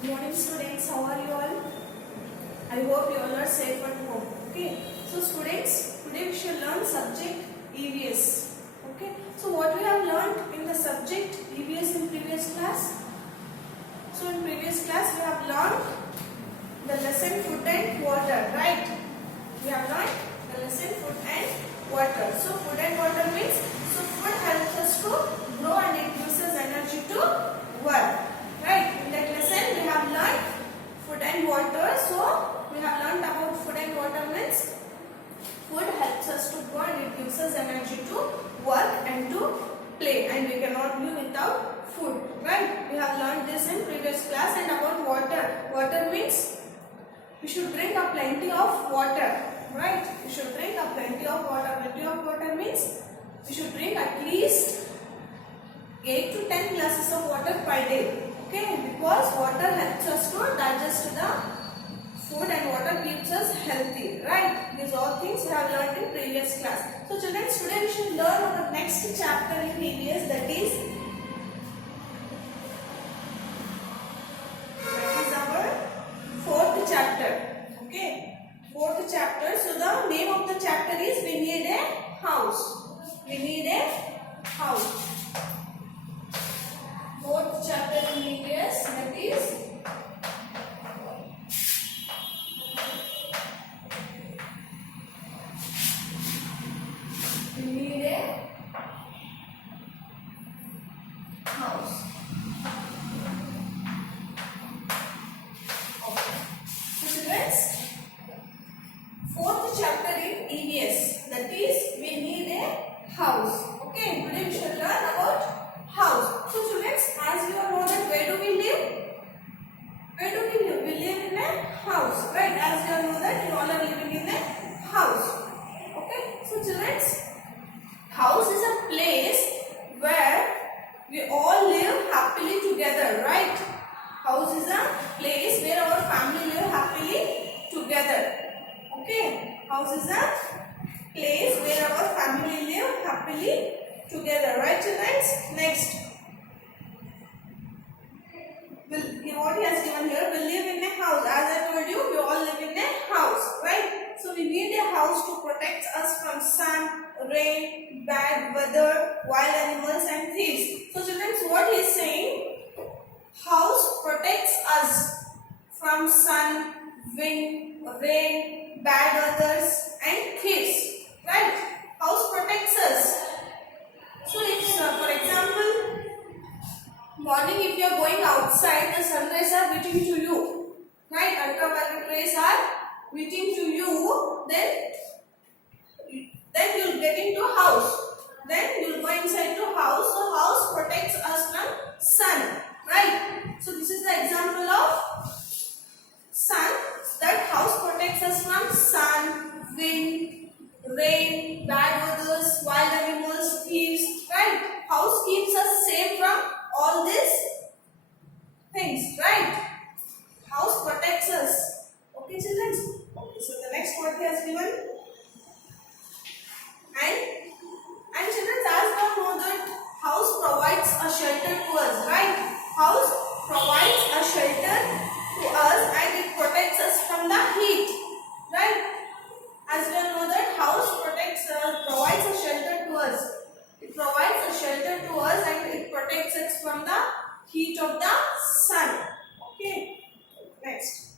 Good morning students, how are you all? I hope you all are safe at home. Okay, so students, today we shall learn subject EVS. Okay, so what we have learned in the subject EVS in previous class? So in previous class we have learned the lesson food and water, right? We have learned the lesson food and water. So food and water means, so food helps us to grow and it gives us energy to work. Right? In that lesson we have learned food and water. So we have learned about food and water means food helps us to grow and it gives us energy to work and to play, and we cannot live without food. Right? We have learned this in previous class. And about water. Water means we should drink a plenty of water. Right? We should drink a plenty of water. Plenty of water means we should drink at least 8 to 10 glasses of water per day. Okay, because water helps us to digest the food and water keeps us healthy, right? These all things we have learned in previous class. So children, today we should learn our next chapter in EVS, that is our fourth chapter. Okay, fourth chapter. So the name of the chapter is We Need a House. We need a house. Fourth chapter in EVS, that is we need a house. Okay. So students, fourth chapter in EVS, that is we need a house. Okay, today we shall learn about house. So students, as you all know that where do we live? Where do we live? We live in a house, right? As you all know that you all are living in a house. Okay, so students, house is a place where we all live happily together, right? House is a place where our family live happily together. Okay, house is a place where our family live happily together, right children? Next, what he has given here, we live in a house. As I told you, we all live in a house, right? So we need a house to protect us from sun, rain, bad weather, wild animals and thieves. So children, what he is saying, house protects us from sun, wind, rain, bad weathers and thieves, right? House protects us. So if, for example, morning if you are going outside, the sun rays are beating to you, right? Ultraviolet rays are beating to you, then you will get into house. Then you will go inside to house. So house protects us from sun, right? So this is the example of sun, that house protects us from sun, wind, rain, bad weathers, wild animals, thieves, right? House keeps us safe from all these things, right? House protects us. Okay, children? Okay, so the next word he has given. And children, as we all know that house provides a shelter to us, right? House provides a shelter to us and it protects us from the heat, right? As we all know that house provides a shelter to us. It provides a shelter to us and it protects us from the heat of the sun. Okay. Next,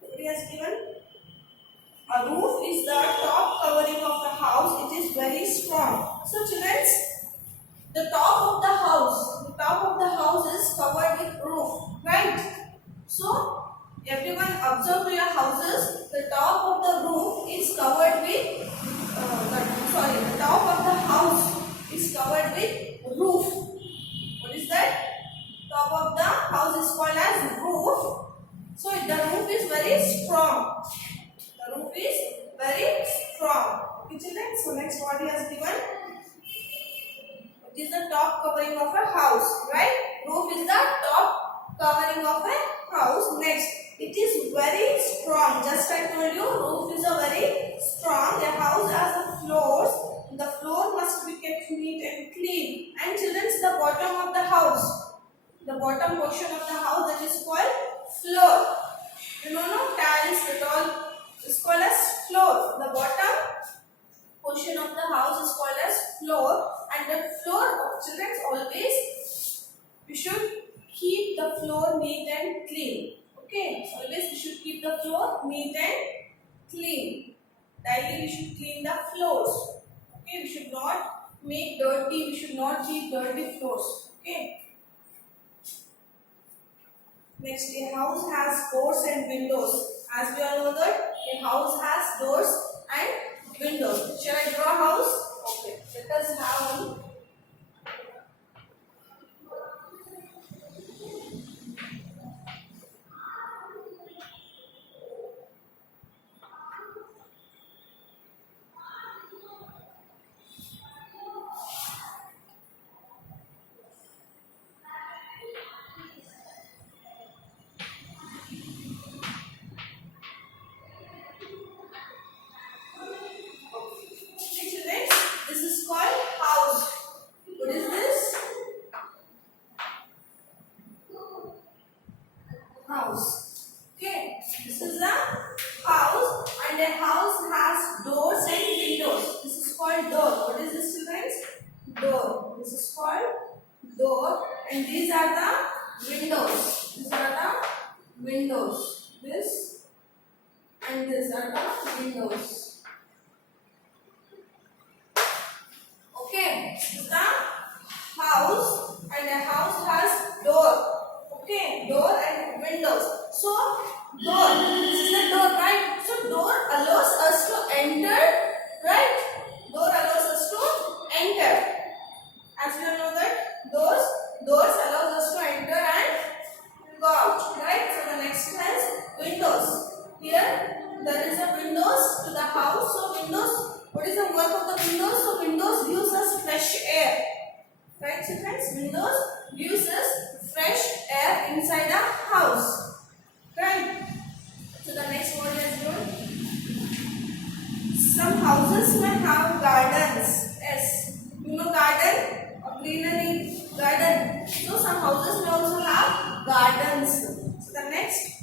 it has given a roof is the top covering of the house. It is very strong. So children, the top of the house is covered with roof, right? So everyone observe to your houses. The top of the roof is covered with. The top of the house is covered with roof. What is that? Top of the house is called as roof. So the roof is very strong. The roof is very strong. Okay, children. So next what he has given. It is the top covering of a house, right? Roof is the top covering of a house. Next, it is very strong. Just I told you, roof is a very strong. A house has a floors. The floor must be kept neat and clean. And children, the bottom of the house. The bottom portion of the house, that is called floor. You know, no tiles at all is called as floor. The bottom portion of the house is called as floor, and the floor of children always we should keep the floor neat and clean. Okay, always we should keep the floor neat and clean. Daily we should clean the floors. Okay, we should not make dirty. We should not keep dirty floors. Okay. Next, a house has doors and windows. As we all know that a house has doors and windows. Shall I draw a house? Okay, let us have one. This is called house. What is this? House. Okay, this is a house, and a house has doors and windows. This is called door. What is this, children? Door. This is called door, and these are the windows. These are the windows. This and these are the windows. Okay, this is the house, and a house has door. Okay, door and windows. So, door. This is the door, right? So, door allows us to enter, right? Door allows us to enter. As you know that doors allows us to enter and go out, right? So, the next one is windows. Here, there is a windows to the house. So, windows. What is the work of the windows? So, windows gives us fresh air. Right, children? Windows gives us fresh air inside the house. Right? So, the next word is good. Some houses may have gardens. Yes. You know garden or greenery garden. So, some houses may also have gardens. So, the next.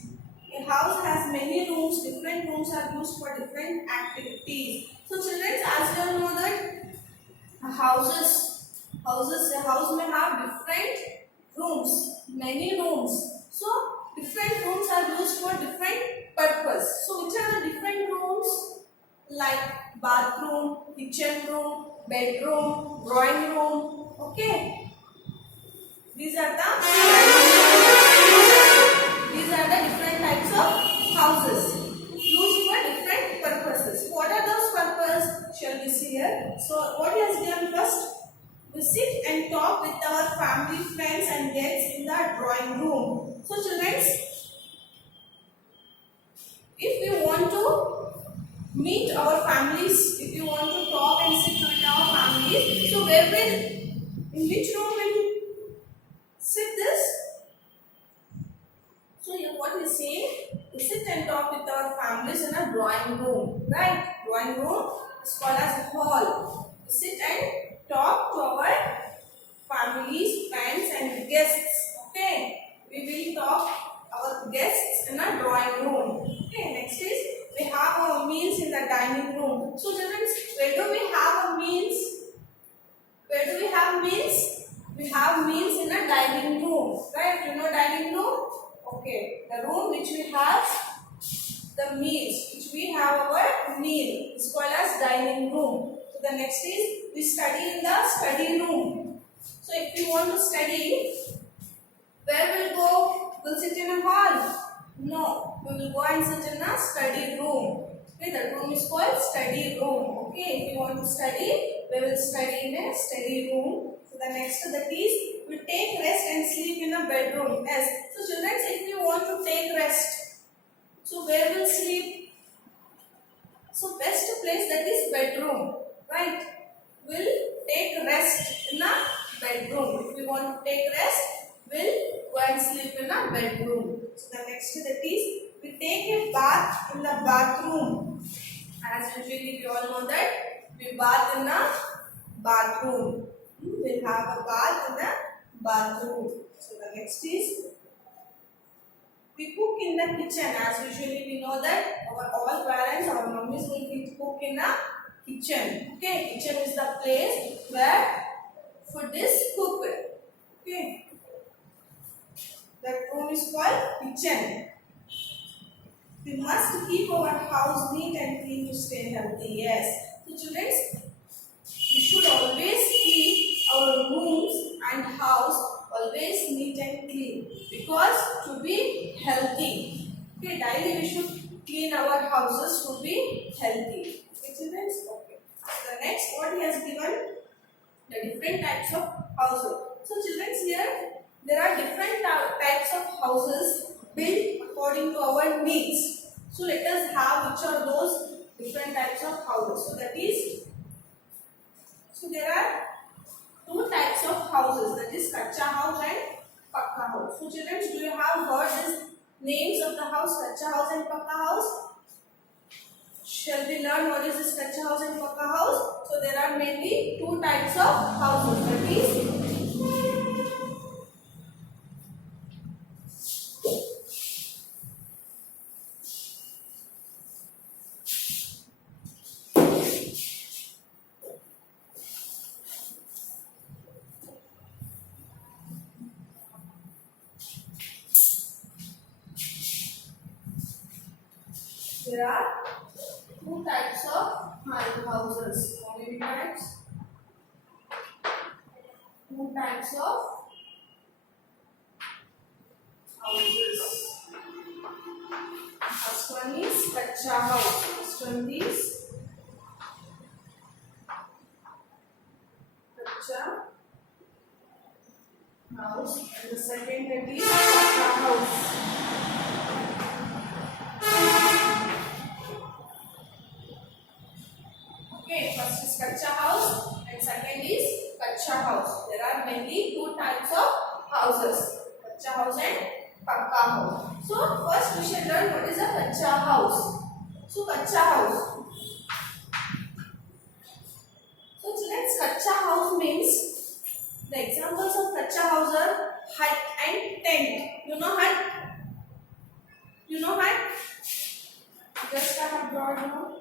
A house has many rooms. Different rooms are used for different activities. So, children, as you all know that a house may have different rooms, many rooms. So, different rooms are used for different purpose. So, which are the different rooms? Like bathroom, kitchen room, bedroom, drawing room. Okay. These are the different types of houses used for different purposes. What are those purposes? Shall we see here? So, what he has done first? We sit and talk with our family, friends and guests in the drawing room. So, children, if we want to meet our families, if you want to talk and sit with our families, so in which room will you sit this? So, what is saying? We sit and talk with our families in a drawing room, right? Drawing room is called as a hall. We sit and talk to our families, friends and guests. Okay, we will talk our guests in a drawing room. Okay, next is we have our meals in the dining room. So, children, where do we have our meals? Where do we have meals? We have meals in a dining room, right? You know dining room? Okay, the room which we have the meals, which we have our meal is called as dining room. So, the next is we study in the study room. So, if we want to study, where will go? We'll sit in a hall? No, we will go and sit in a study room. Okay, the room is called study room. Okay, if you want to study, we will study in a study room. So, the next that is we take rest and sleep in a bedroom. Yes. So, children, if you want to take rest, so where will sleep? So, best place that is bedroom, right? We'll take rest in a bedroom. If we want to take rest, we'll go and sleep in a bedroom. So, the next that is we take a bath in the bathroom. As usually we all know that we bath in a bathroom. We'll have a bath in a bathroom. So, the next is We cook in the kitchen. As usually we know that our all parents, our mummies will cook in the kitchen. Okay, kitchen is the place where food is cooked. Okay, that room is called kitchen. We must keep our house neat and clean to stay healthy. Yes. So children, we should always keep our rooms and house always neat and clean because to be healthy. Okay, daily we should clean our houses to be healthy. Okay, children. Okay. The next what he has given the different types of houses. So children, here there are different types of houses built according to our needs. So let us have which are those different types of houses. So there are two types of houses, that is kacha house and pakka house. So children, do you have heard these names of the house, kacha house and pakka house? Shall we learn what is this kacha house and pakka house? So there are mainly two types of houses, that is there are two types of houses. How many types? Two types of houses. First one is kacha house. First one is kacha house, and the second that is pakka house. Okay, first is kacha house and second is kacha house. There are mainly two types of houses, kacha house and pakka house. So first we shall learn what is a kacha house. So kacha house. So children, kacha house means the examples of kacha house are hut and tent. You know hut? You know hut? Just I have brought now.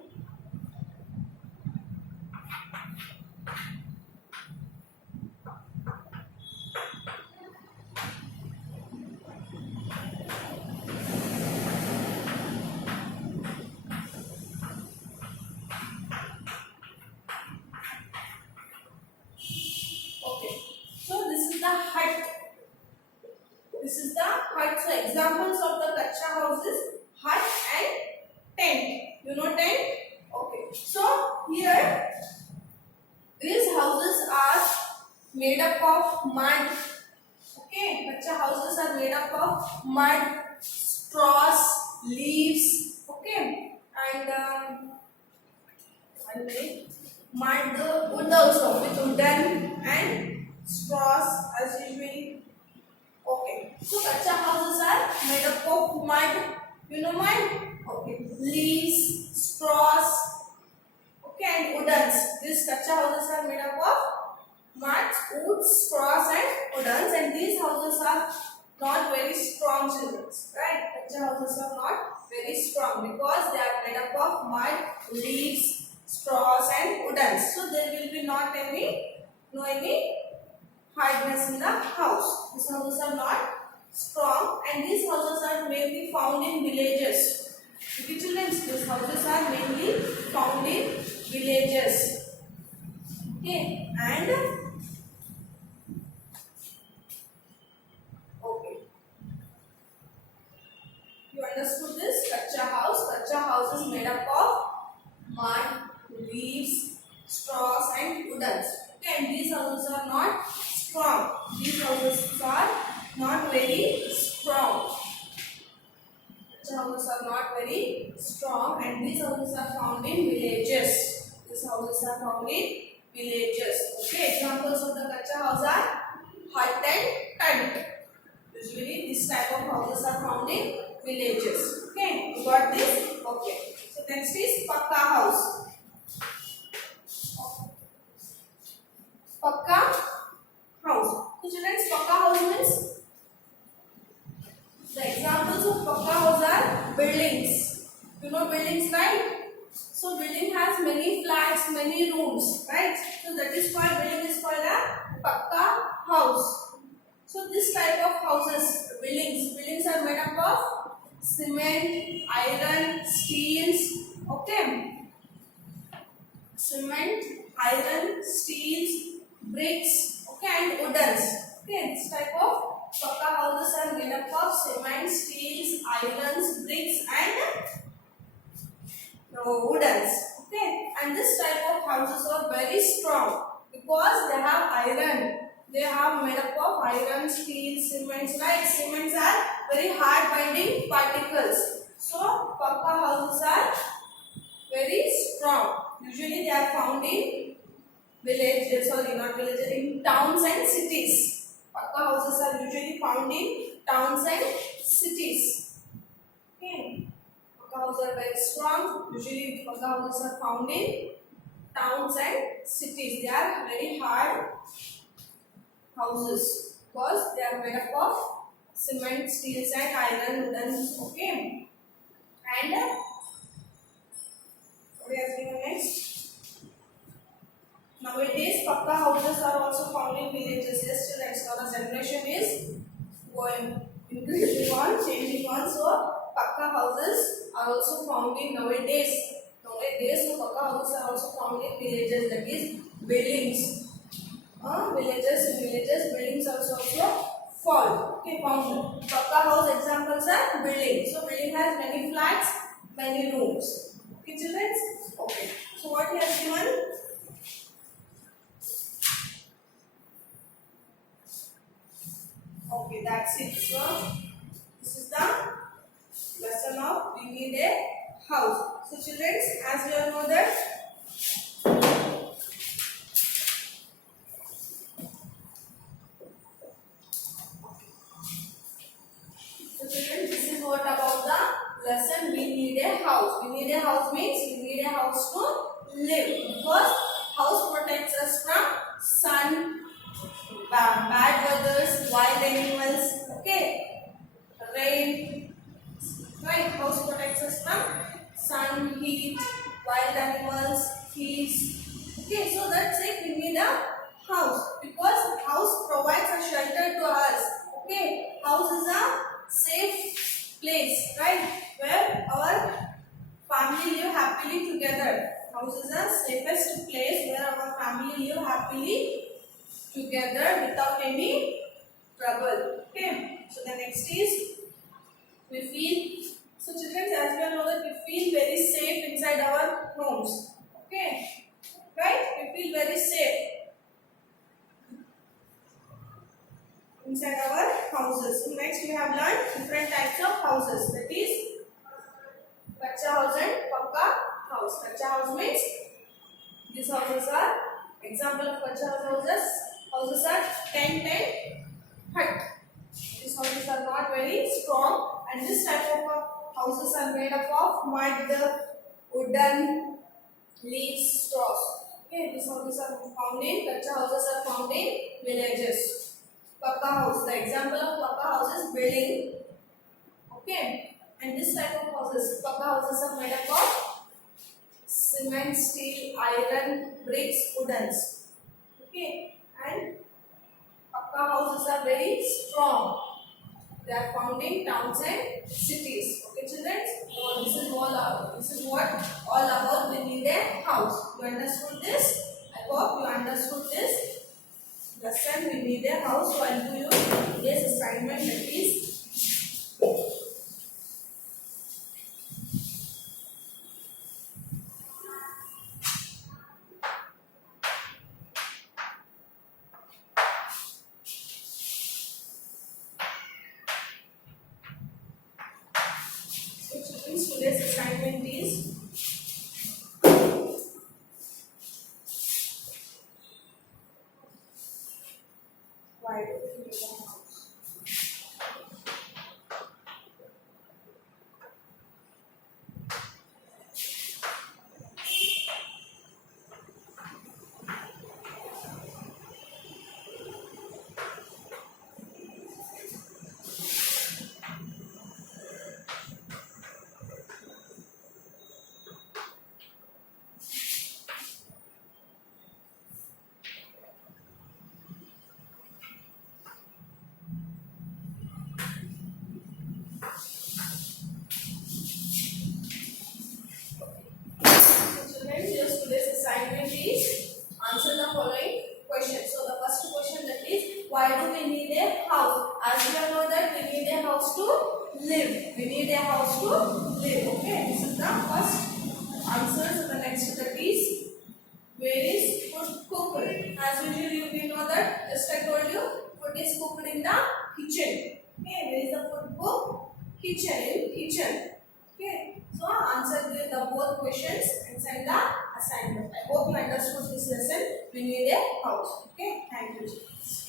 This is the hut. So examples of the kacha houses, hut and tent. You know tent? Okay. So here these houses are made up of mud. Okay, kacha houses are made up of mud, straws, leaves. Okay, and mud, wood also with wooden and straws as usual. Okay, so kacha houses are made up of mud. You know mud? Okay, leaves, straws. Okay, and woodens. These kacha houses are made up of mud, wood, straws, and woodens. And these houses are not very strong, children. Right? Kacha houses are not very strong because they are made up of mud, leaves, straws, and woodens. So there will be not any hardness in the house. These houses are not strong, and these houses are mainly found in villages. Okay, children, these houses are mainly found in villages. Okay, and okay, you understood this? Kacha house. Kacha house is made up of mud, leaves, straws, and woodens. Okay, and these houses are not strong. These houses are not very strong. Kacha houses are not very strong, and these houses are found in villages. These houses are found in villages. Okay, examples of the kacha house are hut and tent. Usually, this type of houses are found in villages. Okay, you got this? Okay. So next is pakka house. Pakka house. So children, pakka house means the examples of pakka Because they have iron. They are made up of iron, steel, cements, right? Cements are very hard binding particles. So Pakka houses are very strong. Usually they are found in villages, not villages, in towns and cities. Pakka houses are usually found in towns and cities. Okay. Pakka houses are very strong. Usually Pakka houses are found in towns and cities. They are very hard houses because they are made up of cement, steel, and iron, wooden. Okay. And what is given next? Nowadays, Pakka houses are also found in villages. Yes, students. Now the generation is going increasing on, changing on. So Pakka houses are also found in nowadays. So Pakka houses are also found in villages. That is buildings. Villages, buildings also found. Okay, found. Pakka house examples are building. So building has many flats, many rooms. Okay, children. Okay. So what he has given? Okay, that's it. So this is the lesson of we need a house. So children, as we all know that this is what about the lesson we need a house. We need a house means we need a house to live because house protects us from sun, bad weathers, wild animals, okay, rain, right? House protects us from sun, heat, wild animals, heat. Okay, so that's it. We need a house because house provides a shelter to us. Okay, house is a safe place, right, where our family live happily together. House is the safest place where our family live happily together without any trouble. Okay, so the next is we feel. So children, as we all know that we feel very safe inside our homes. Okay, right? We feel very safe inside our houses. So next we have learned different types of houses. That is Kacha house and Pakka house. Kacha house means these houses are example of Kacha houses. Houses are tent and hut. These houses are not very strong, and this type of houses are made up of mud, wooden, leaves, straws. Okay, these houses are found in Kacha houses are found in villages. Pakka house. The example of Pakka house is building. Okay, and this type of houses, Pakka houses are made up of cement, steel, iron, bricks, woodens. Okay, and Pakka houses are very strong. They are found in towns and cities. Okay, children. So this is what all about we need a house. You understood this? I hope you understood this lesson. We need a house. So I'll do you this assignment, that is today's assignment is why do we need a house? Assignment is answer the following questions. So the first question, that is why do we need a house? As we all know that we need a house to live. We need a house to live. Okay, this is the first answer. So the next, that is where is food cooked? As usual, we know that just I told you, food is cooked in the kitchen. Okay, where is the food cooked? Kitchen, in kitchen. Okay, so answer the both questions and send the assignment. I hope you understood this lesson. We need a house. Okay, thank you.